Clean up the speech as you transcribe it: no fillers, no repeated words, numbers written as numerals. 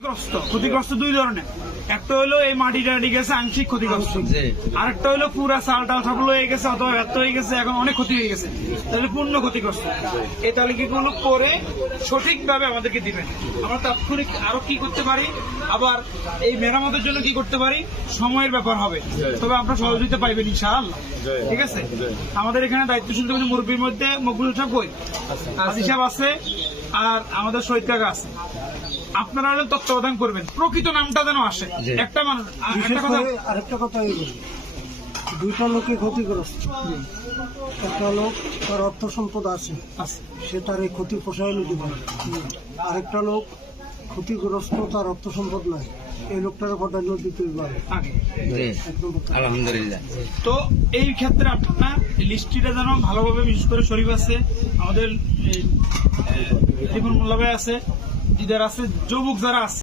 ক্ষতিগ্রস্ত দুই ধরনের, একটা হলো এই মাটি টাটি গেছে আংশিক ক্ষতিগ্রস্ত, আরেকটা হলো পুরা চাল টাল সফল হয়ে গেছে অথবা ব্যর্থ হয়ে গেছে, এখন অনেক ক্ষতি হয়ে গেছে, তাহলে পূর্ণ ক্ষতিগ্রস্ত। এই তালিকাগুলো করে সঠিকভাবে আমাদেরকে দিবেন। আমরা তাৎক্ষণিক আরো কি করতে পারি, আবার এই মেরামতের জন্য কি করতে পারি, সময়ের ব্যাপার হবে, তবে আপনারা সহযোগিতা পাইবেন ইনশাআল্লাহ। ঠিক আছে, আমাদের এখানে দায়িত্বশীল মুরব্বীর মধ্যে মকবুল সাহেব কই, আজি সাহেব আছে, আর আমাদের শহীদ কাকা আছে। আপনারা হলে তত্ত্বাবধান করবেন, প্রকৃত নামটা যেন আসে। একটা মানুষ আরেকটা কথা দুইটা লোকে ক্ষতিগ্রস্ত, একটা লোক তার অর্থ সম্পদ আছে, সে তার এই ক্ষতি পোষায় নিতে পারে, আরেকটা লোক ক্ষতিগ্রস্ত, তার অর্থ সম্পদ নাই, এই লোকটার প্রাধান্য দিতে পারে। আলহামদুলিল্লাহ। তো এই ক্ষেত্রে আপনার লিস্টটা যেন ভালোভাবে, বিশেষ করে শরীফ আছে, আমাদের মোল্লা ভাই আছে, দিদার আছে, যুবক যারা আছে